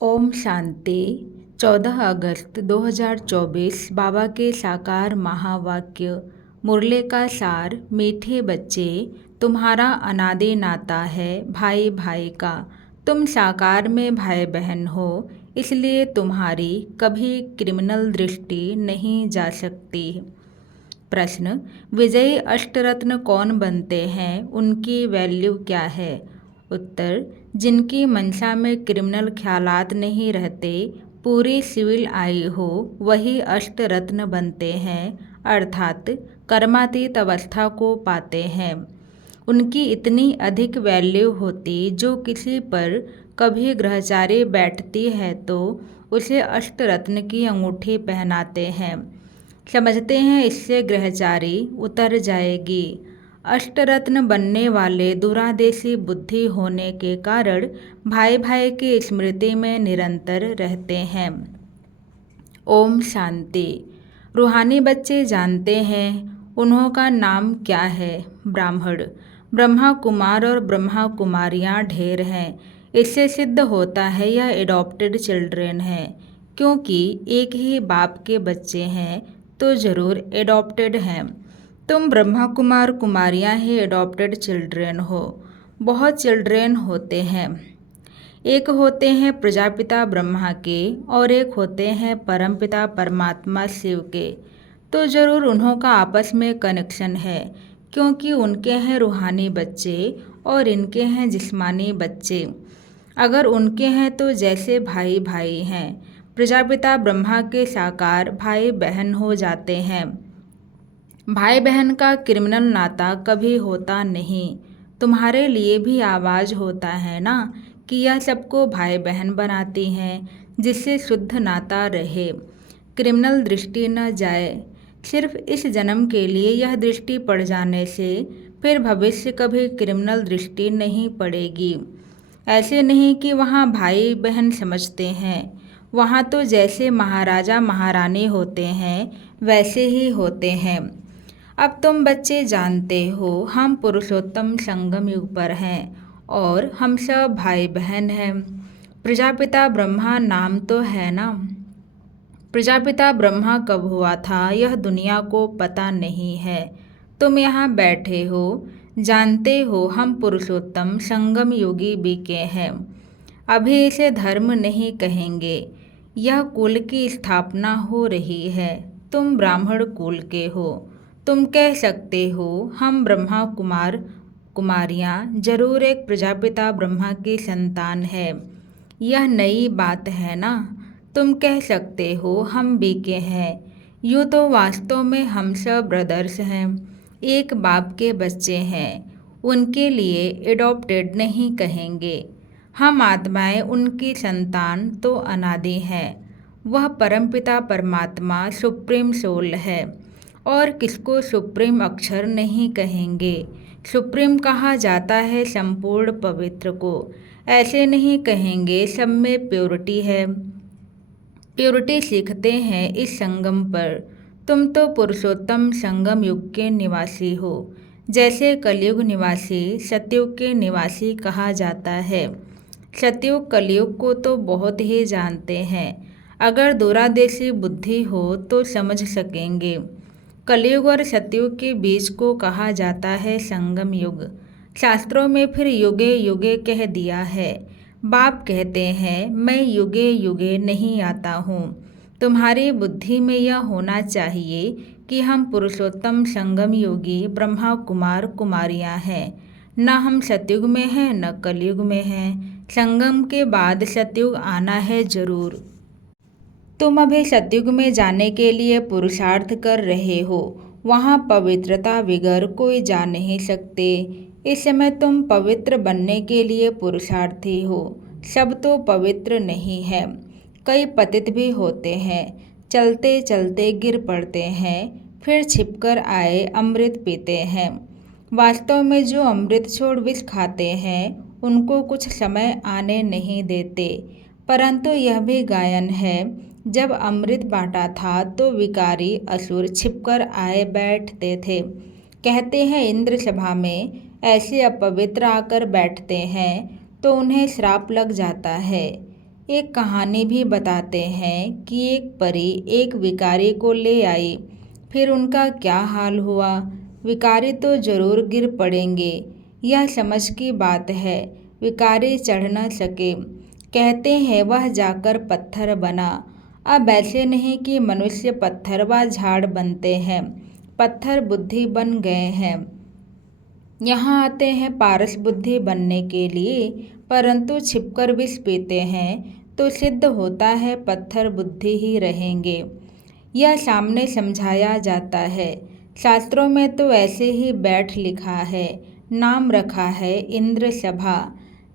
ओम शांति। 14 अगस्त 2024 बाबा के साकार महावाक्य। मुरले का सार। मीठे बच्चे, तुम्हारा अनादि नाता है भाई भाई का। तुम साकार में भाई बहन हो, इसलिए तुम्हारी कभी क्रिमिनल दृष्टि नहीं जा सकती। प्रश्न: विजयी अष्टरत्न कौन बनते हैं, उनकी वैल्यू क्या है? उत्तर: जिनकी मनसा में क्रिमिनल ख्यालात नहीं रहते, पूरी सिविल आई हो, वही अष्टरत्न बनते हैं, अर्थात कर्मातीत अवस्था को पाते हैं। उनकी इतनी अधिक वैल्यू होती, जो किसी पर कभी ग्रहचारी बैठती है तो उसे अष्टरत्न की अंगूठी पहनाते हैं। समझते हैं इससे ग्रहचारी उतर जाएगी। अष्टरत्न बनने वाले दूरादेशी बुद्धि होने के कारण भाई भाई की स्मृति में निरंतर रहते हैं। ओम शांति। रूहानी बच्चे जानते हैं उन्हों का नाम क्या है? ब्राह्मण। ब्रह्मा कुमार और ब्रह्मा कुमारियाँ ढेर हैं। इससे सिद्ध होता है यह एडॉप्टेड चिल्ड्रेन हैं, क्योंकि एक ही बाप के बच्चे हैं तो जरूर एडॉप्टेड हैं। तुम ब्रह्मा कुमार कुमारियाँ ही एडॉप्टेड चिल्ड्रेन हो। बहुत चिल्ड्रेन होते हैं, एक होते हैं प्रजापिता ब्रह्मा के और एक होते हैं परमपिता परमात्मा शिव के। तो जरूर उन्हों का आपस में कनेक्शन है, क्योंकि उनके हैं रूहानी बच्चे और इनके हैं जिस्मानी बच्चे। अगर उनके हैं तो जैसे भाई भाई हैं। प्रजापिता ब्रह्मा के साकार भाई बहन हो जाते हैं। भाई बहन का क्रिमिनल नाता कभी होता नहीं। तुम्हारे लिए भी आवाज़ होता है ना कि यह सबको भाई बहन बनाती हैं, जिससे शुद्ध नाता रहे, क्रिमिनल दृष्टि न जाए। सिर्फ इस जन्म के लिए यह दृष्टि पड़ जाने से फिर भविष्य कभी क्रिमिनल दृष्टि नहीं पड़ेगी। ऐसे नहीं कि वहाँ भाई बहन समझते हैं, वहाँ तो जैसे महाराजा महारानी होते हैं वैसे ही होते हैं। अब तुम बच्चे जानते हो हम पुरुषोत्तम संगम युग पर हैं और हम सब भाई बहन हैं। प्रजापिता ब्रह्मा नाम तो है ना। प्रजापिता ब्रह्मा कब हुआ था यह दुनिया को पता नहीं है। तुम यहाँ बैठे हो, जानते हो हम पुरुषोत्तम संगम योगी भी के हैं। अभी इसे धर्म नहीं कहेंगे, यह कुल की स्थापना हो रही है। तुम ब्राह्मण कुल के हो। तुम कह सकते हो हम ब्रह्मा कुमार कुमारियाँ जरूर एक प्रजापिता ब्रह्मा की संतान है। यह नई बात है ना। तुम कह सकते हो हम भी के हैं। यूँ तो वास्तव में हम सब ब्रदर्स हैं, एक बाप के बच्चे हैं। उनके लिए एडॉप्टेड नहीं कहेंगे। हम आत्माएं उनकी संतान तो अनादि हैं। वह परमपिता परमात्मा सुप्रीम सोल है, और किसको सुप्रीम अक्षर नहीं कहेंगे। सुप्रीम कहा जाता है संपूर्ण पवित्र को। ऐसे नहीं कहेंगे सब में प्योरिटी है। प्योरिटी सीखते हैं इस संगम पर। तुम तो पुरुषोत्तम संगम युग के निवासी हो, जैसे कलयुग निवासी सतयुग के निवासी कहा जाता है। सतयुग कलयुग को तो बहुत ही जानते हैं। अगर दूरादेशी बुद्धि हो तो समझ सकेंगे। कलयुग और सतयुग के बीच को कहा जाता है संगम युग। शास्त्रों में फिर युगे युगे कह दिया है। बाप कहते हैं मैं युगे युगे नहीं आता हूँ। तुम्हारी बुद्धि में यह होना चाहिए कि हम पुरुषोत्तम संगम योगी ब्रह्मा कुमार कुमारियाँ हैं। न हम सतयुग में हैं न कलयुग में हैं। संगम के बाद सतयुग आना है जरूर। तुम अभी सतयुग में जाने के लिए पुरुषार्थ कर रहे हो। वहाँ पवित्रता विगर कोई जा नहीं सकते। इस समय तुम पवित्र बनने के लिए पुरुषार्थी हो। सब तो पवित्र नहीं है, कई पतित भी होते हैं। चलते चलते गिर पड़ते हैं, फिर छिपकर आए अमृत पीते हैं। वास्तव में जो अमृत छोड़ विष खाते हैं उनको कुछ समय आने नहीं देते। परंतु यह भी गायन है, जब अमृत बांटा था तो विकारी असुर छिपकर आए बैठते थे। कहते हैं इंद्र सभा में ऐसे अपवित्र आकर बैठते हैं तो उन्हें श्राप लग जाता है। एक कहानी भी बताते हैं कि एक परी एक भिखारी को ले आई। फिर उनका क्या हाल हुआ। भिखारी तो जरूर गिर पड़ेंगे, यह समझ की बात है। भिखारी चढ़ न सके। कहते हैं वह जाकर पत्थर बना। अब ऐसे नहीं कि मनुष्य पत्थर व झाड़ बनते हैं, पत्थर बुद्धि बन गए हैं। यहाँ आते हैं पारस बुद्धि बनने के लिए, परंतु छिपकर विष पीते हैं तो सिद्ध होता है पत्थर बुद्धि ही रहेंगे। यह सामने समझाया जाता है। शास्त्रों में तो ऐसे ही बैठ लिखा है। नाम रखा है इंद्र सभा,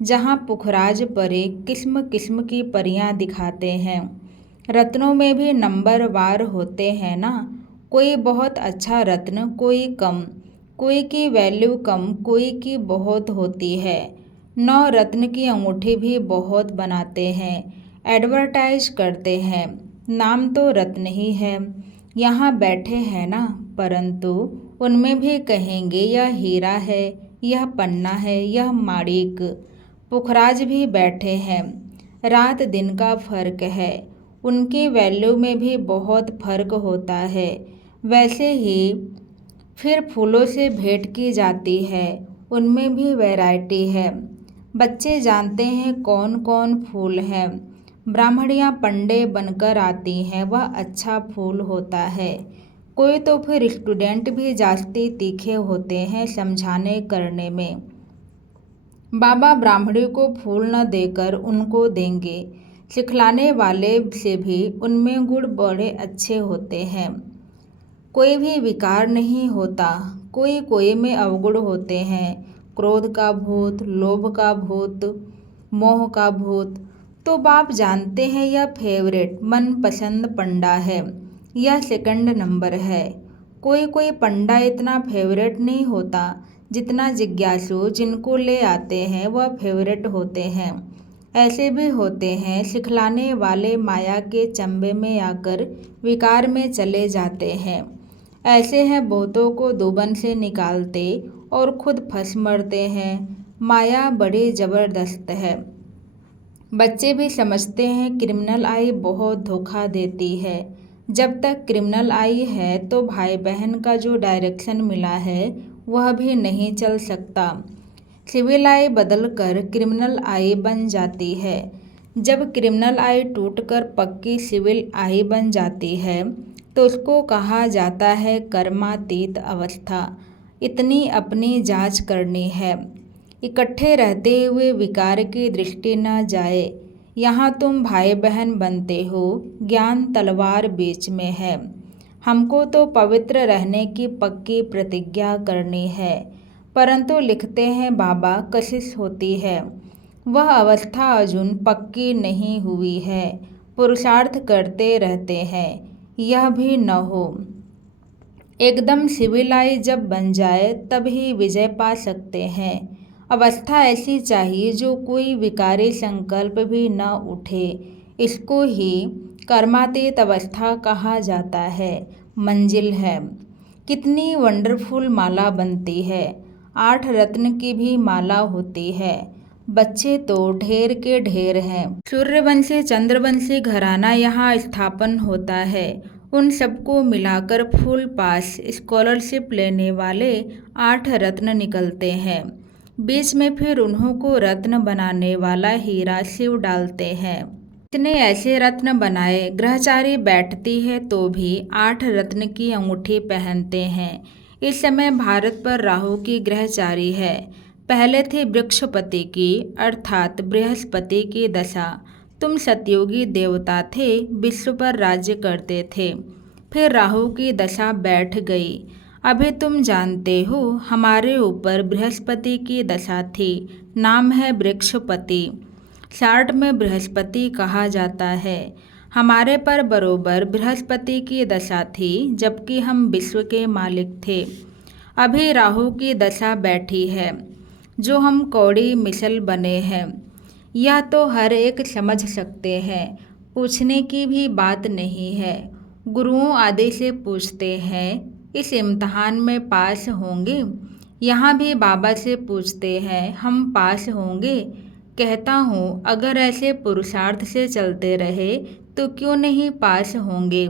जहाँ पुखराज परे किस्म किस्म की परियां दिखाते हैं। रत्नों में भी नंबर वार होते हैं ना। कोई बहुत अच्छा रत्न, कोई कम, कोई की वैल्यू कम, कोई की बहुत होती है। 9 रत्न की अंगूठी भी बहुत बनाते हैं, एडवर्टाइज करते हैं। नाम तो रत्न ही है। यहाँ बैठे हैं ना, परंतु उनमें भी कहेंगे यह हीरा है, यह पन्ना है, यह माणिक। पुखराज भी बैठे हैं। रात दिन का फर्क है। उनकी वैल्यू में भी बहुत फर्क होता है। वैसे ही फिर फूलों से भेंट की जाती है, उनमें भी वैरायटी है। बच्चे जानते हैं कौन कौन फूल है। ब्राह्मणियाँ पंडे बनकर आती हैं, वह अच्छा फूल होता है। कोई तो फिर स्टूडेंट भी जास्ती तीखे होते हैं समझाने करने में। बाबा ब्राह्मणी को फूल न देकर उनको देंगे। सिखलाने वाले से भी उनमें गुण बड़े अच्छे होते हैं। कोई भी विकार नहीं होता। कोई कोई में अवगुण होते हैं। क्रोध का भूत, लोभ का भूत, मोह का भूत। तो बाप जानते हैं यह फेवरेट मनपसंद पंडा है, यह सेकंड नंबर है। कोई कोई पंडा इतना फेवरेट नहीं होता जितना जिज्ञासु जिनको ले आते हैं वह फेवरेट होते हैं। ऐसे भी होते हैं सिखलाने वाले माया के चंबे में आकर विकार में चले जाते हैं। ऐसे हैं बहुतों को दुबन से निकालते और खुद फंस मरते हैं। माया बड़ी जबरदस्त है। बच्चे भी समझते हैं क्रिमिनल आई बहुत धोखा देती है। जब तक क्रिमिनल आई है तो भाई बहन का जो डायरेक्शन मिला है वह भी नहीं चल सकता। सिविल आई बदलकर क्रिमिनल आई बन जाती है। जब क्रिमिनल आई टूटकर पक्की सिविल आई बन जाती है तो उसको कहा जाता है कर्मातीत अवस्था। इतनी अपनी जांच करनी है। इकट्ठे रहते हुए विकार की दृष्टि न जाए। यहाँ तुम भाई बहन बनते हो, ज्ञान तलवार बीच में है। हमको तो पवित्र रहने की पक्की प्रतिज्ञा करनी है, परंतु लिखते हैं बाबा कशिश होती है। वह अवस्था अजून पक्की नहीं हुई है। पुरुषार्थ करते रहते हैं, यह भी न हो। एकदम सिविलाई जब बन जाए तब ही विजय पा सकते हैं। अवस्था ऐसी चाहिए जो कोई विकारी संकल्प भी न उठे। इसको ही कर्मातीत अवस्था कहा जाता है। मंजिल है। कितनी वंडरफुल माला बनती है। 8 रत्न की भी माला होती है। बच्चे तो ढेर के ढेर हैं। सूर्यवंशी चंद्रवंशी घराना यहाँ स्थापन होता है। उन सबको मिलाकर फुल पास स्कॉलरशिप लेने वाले 8 रत्न निकलते हैं। बीच में फिर उन्हों को रत्न बनाने वाला हीरा शिव डालते हैं। इतने ऐसे रत्न बनाए, ग्रहचारी बैठती है तो भी 8 रत्न की अंगूठी पहनते हैं। इस समय भारत पर राहु की ग्रहचारी है। पहले थी वृक्षपति की अर्थात बृहस्पति की दशा। तुम सतयुगी देवता थे, विश्व पर राज्य करते थे। फिर राहु की दशा बैठ गई। अभी तुम जानते हो हमारे ऊपर बृहस्पति की दशा थी। नाम है वृक्षपति। शार्ट में बृहस्पति कहा जाता है। हमारे पर बरोबर बृहस्पति की दशा थी, जबकि हम विश्व के मालिक थे। अभी राहु की दशा बैठी है, जो हम कौड़ी मिसल बने हैं। यह तो हर एक समझ सकते हैं, पूछने की भी बात नहीं है। गुरुओं आदि से पूछते हैं इस इम्तहान में पास होंगे। यहाँ भी बाबा से पूछते हैं हम पास होंगे। कहता हूँ अगर ऐसे पुरुषार्थ से चलते रहे तो क्यों नहीं पास होंगे,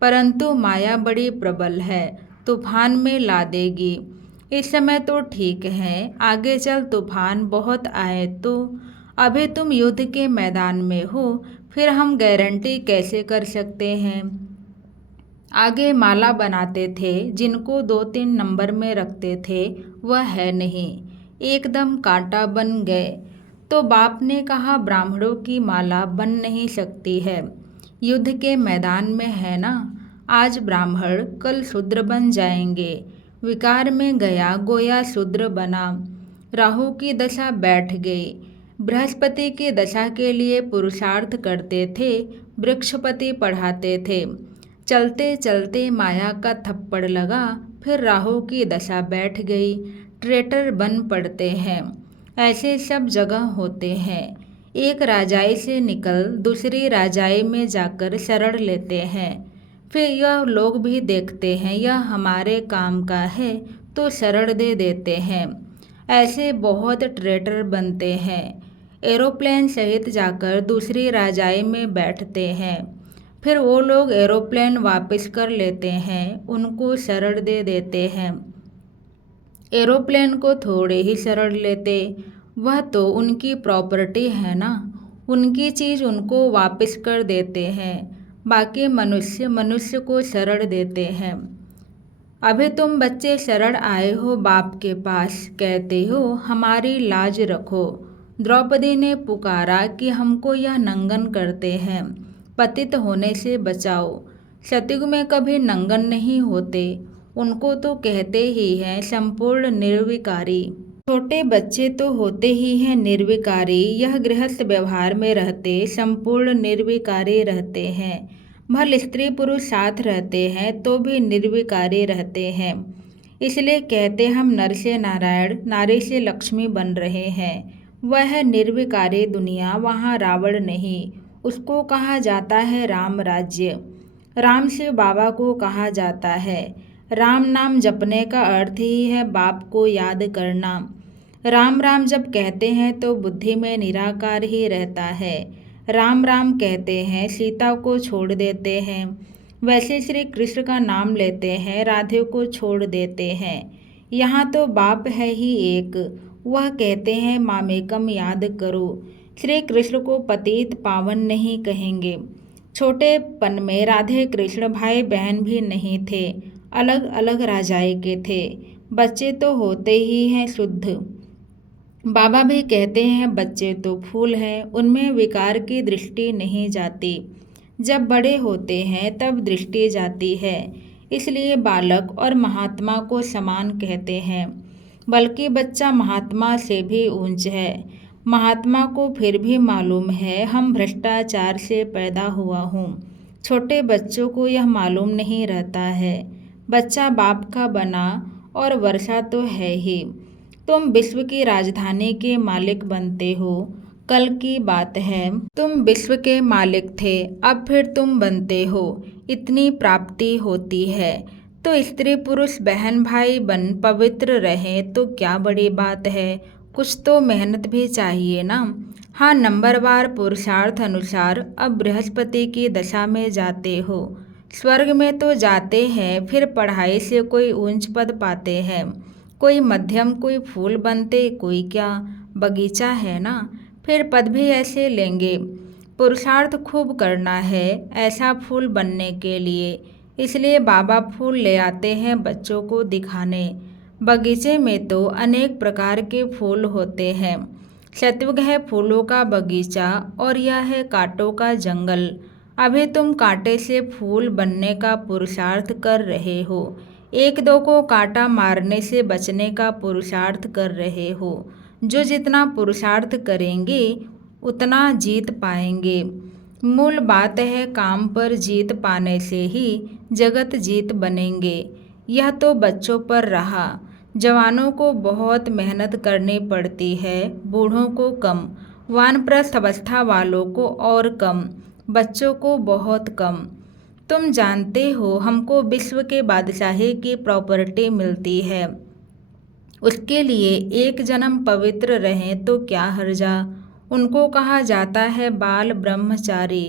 परंतु माया बड़ी प्रबल है, तूफान में ला देगी। इस समय तो ठीक है, आगे चल तूफान बहुत आए तो। अभी तुम युद्ध के मैदान में हो, फिर हम गारंटी कैसे कर सकते हैं। आगे माला बनाते थे, जिनको 2-3 नंबर में रखते थे वह है नहीं, एकदम कांटा बन गए। तो बाप ने कहा ब्राह्मणों की माला बन नहीं सकती है, युद्ध के मैदान में है ना। आज ब्राह्मण कल शूद्र बन जाएंगे। विकार में गया गोया शूद्र बना। राहु की दशा बैठ गई। बृहस्पति की दशा के लिए पुरुषार्थ करते थे, वृक्षपति पढ़ाते थे। चलते चलते माया का थप्पड़ लगा, फिर राहु की दशा बैठ गई, ट्रेटर बन पड़ते हैं। ऐसे सब जगह होते हैं। एक राजाई से निकल दूसरी राजाई में जाकर शरण लेते हैं, फिर यह लोग भी देखते हैं यह हमारे काम का है तो शरण दे देते हैं। ऐसे बहुत ट्रेटर बनते हैं। एरोप्लेन सहित जाकर दूसरी राजाई में बैठते हैं, फिर वो लोग एरोप्लेन वापस कर लेते हैं, उनको शरण दे देते हैं। एरोप्लेन को थोड़े ही शरण लेते, वह तो उनकी प्रॉपर्टी है ना, उनकी चीज़ उनको वापस कर देते हैं। बाकी मनुष्य मनुष्य को शरण देते हैं। अभी तुम बच्चे शरण आए हो बाप के पास, कहते हो हमारी लाज रखो। द्रौपदी ने पुकारा कि हमको यह नंगन करते हैं, पतित होने से बचाओ। सतयुग में कभी नंगन नहीं होते, उनको तो कहते ही हैं संपूर्ण निर्विकारी। छोटे बच्चे तो होते ही हैं निर्विकारी, यह गृहस्थ व्यवहार में रहते संपूर्ण निर्विकारी रहते हैं। भले स्त्री पुरुष साथ रहते हैं तो भी निर्विकारी रहते हैं। इसलिए कहते हम नर से नारायण नारी से लक्ष्मी बन रहे हैं। वह है निर्विकारी दुनिया, वहाँ रावण नहीं, उसको कहा जाता है राम राज्य। राम शिव बाबा को कहा जाता है। राम नाम जपने का अर्थ ही है बाप को याद करना। राम राम जब कहते हैं तो बुद्धि में निराकार ही रहता है। राम राम कहते हैं सीता को छोड़ देते हैं, वैसे श्री कृष्ण का नाम लेते हैं राधे को छोड़ देते हैं। यहाँ तो बाप है ही एक, वह कहते हैं मामेकम याद करो। श्री कृष्ण को पतित पावन नहीं कहेंगे। छोटेपन में राधे कृष्ण भाई बहन भी नहीं थे, अलग अलग राजाई के थे। बच्चे तो होते ही हैं शुद्ध। बाबा भी कहते हैं बच्चे तो फूल हैं, उनमें विकार की दृष्टि नहीं जाती। जब बड़े होते हैं तब दृष्टि जाती है, इसलिए बालक और महात्मा को समान कहते हैं। बल्कि बच्चा महात्मा से भी ऊंच है। महात्मा को फिर भी मालूम है हम भ्रष्टाचार से पैदा हुआ हूँ। छोटे बच्चों को यह मालूम नहीं रहता है। बच्चा बाप का बना और वर्षा तो है ही। तुम विश्व की राजधानी के मालिक बनते हो। कल की बात है, तुम विश्व के मालिक थे, अब फिर तुम बनते हो। इतनी प्राप्ति होती है तो स्त्री पुरुष बहन भाई बन पवित्र रहें तो क्या बड़ी बात है। कुछ तो मेहनत भी चाहिए ना। हाँ, नंबरवार पुरुषार्थ अनुसार अब बृहस्पति की दशा में जाते हो। स्वर्ग में तो जाते हैं, फिर पढ़ाई से कोई ऊंच पद पाते हैं, कोई मध्यम, कोई फूल बनते, कोई क्या बगीचा है ना। फिर पद भी ऐसे लेंगे। पुरुषार्थ खूब करना है ऐसा फूल बनने के लिए, इसलिए बाबा फूल ले आते हैं बच्चों को दिखाने। बगीचे में तो अनेक प्रकार के फूल होते हैं। सतयुग है फूलों का बगीचा और यह है कांटों का जंगल। अभी तुम कांटे से फूल बनने का पुरुषार्थ कर रहे हो, एक दो को कांटा मारने से बचने का पुरुषार्थ कर रहे हो। जो जितना पुरुषार्थ करेंगे उतना जीत पाएंगे। मूल बात है काम पर जीत पाने से ही जगत जीत बनेंगे। यह तो बच्चों पर रहा। जवानों को बहुत मेहनत करनी पड़ती है, बूढ़ों को कम, वानप्रस्थ अवस्था वालों को और कम, बच्चों को बहुत कम। तुम जानते हो हमको विश्व के बादशाही की प्रॉपर्टी मिलती है, उसके लिए एक जन्म पवित्र रहें तो क्या हर्जा। उनको कहा जाता है बाल ब्रह्मचारी,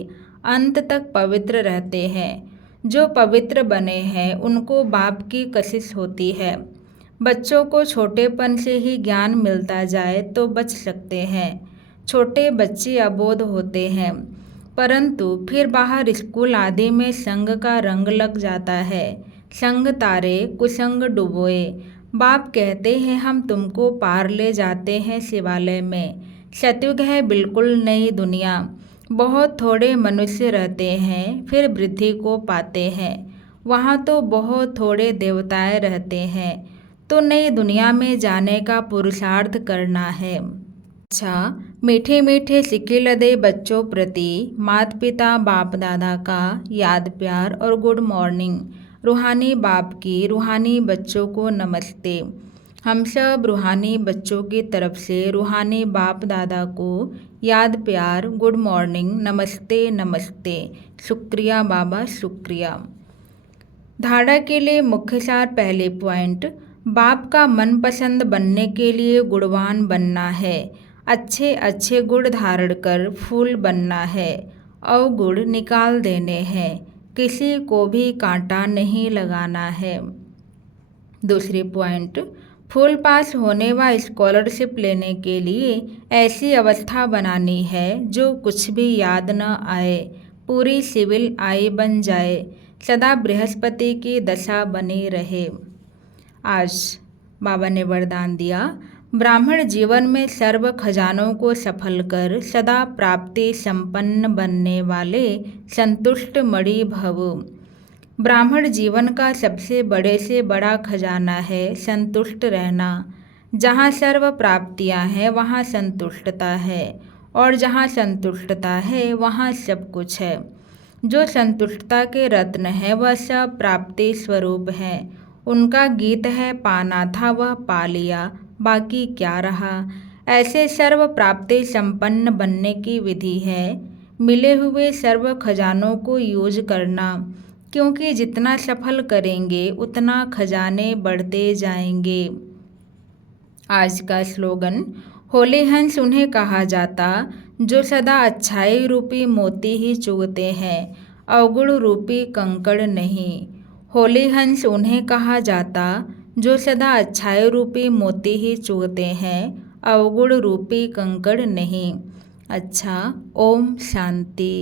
अंत तक पवित्र रहते हैं। जो पवित्र बने हैं उनको बाप की कशिश होती है। बच्चों को छोटेपन से ही ज्ञान मिलता जाए तो बच सकते हैं। छोटे बच्चे अबोध होते हैं, परंतु फिर बाहर स्कूल आदि में संग का रंग लग जाता है। संग तारे कुसंग डुबोए। बाप कहते हैं हम तुमको पार ले जाते हैं शिवालय में। सतयुग है बिल्कुल नई दुनिया। बहुत थोड़े मनुष्य रहते हैं, फिर वृद्धि को पाते हैं। वहाँ तो बहुत थोड़े देवताएं रहते हैं। तो नई दुनिया में जाने का पुरुषार्थ करना है। अच्छा, मीठे मीठे सिक्के लदे बच्चों प्रति माता पिता बाप दादा का याद प्यार और गुड मॉर्निंग। रूहानी बाप की रूहानी बच्चों को नमस्ते। हम सब रूहानी बच्चों की तरफ से रूहानी बाप दादा को याद प्यार गुड मॉर्निंग नमस्ते नमस्ते। शुक्रिया बाबा शुक्रिया। धारणा के लिए मुख्य सार पहले पॉइंट, बाप का मनपसंद बनने के लिए गुणवान बनना है। अच्छे अच्छे गुण धारण कर फूल बनना है। अवगुण निकाल देने हैं। किसी को भी कांटा नहीं लगाना है। दूसरी पॉइंट, फुल पास होने व स्कॉलरशिप लेने के लिए ऐसी अवस्था बनानी है जो कुछ भी याद न आए, पूरी सिविल आई बन जाए, सदा बृहस्पति की दशा बनी रहे। आज बाबा ने वरदान दिया, ब्राह्मण जीवन में सर्व खजानों को सफल कर सदा प्राप्ति संपन्न बनने वाले संतुष्ट मणि भव। ब्राह्मण जीवन का सबसे बड़े से बड़ा खजाना है संतुष्ट रहना। जहाँ सर्व प्राप्तियाँ हैं वहाँ संतुष्टता है, और जहाँ संतुष्टता है वहाँ सब कुछ है। जो संतुष्टता के रत्न हैं वह सब प्राप्ति स्वरूप हैं। उनका गीत है पाना था वह पा लिया, बाकी क्या रहा। ऐसे सर्व प्राप्ति संपन्न बनने की विधि है मिले हुए सर्व खजानों को यूज करना, क्योंकि जितना सफल करेंगे उतना खजाने बढ़ते जाएंगे। आज का स्लोगन, होले हंस उन्हें कहा जाता जो सदा अच्छाई रूपी मोती ही चुगते हैं, अवगुण रूपी कंकड़ नहीं। होले हंस उन्हें कहा जाता जो सदा अच्छाई रूपी मोती ही चुगते हैं, अवगुण रूपी कंकड़ नहीं। अच्छा, ओम शांति।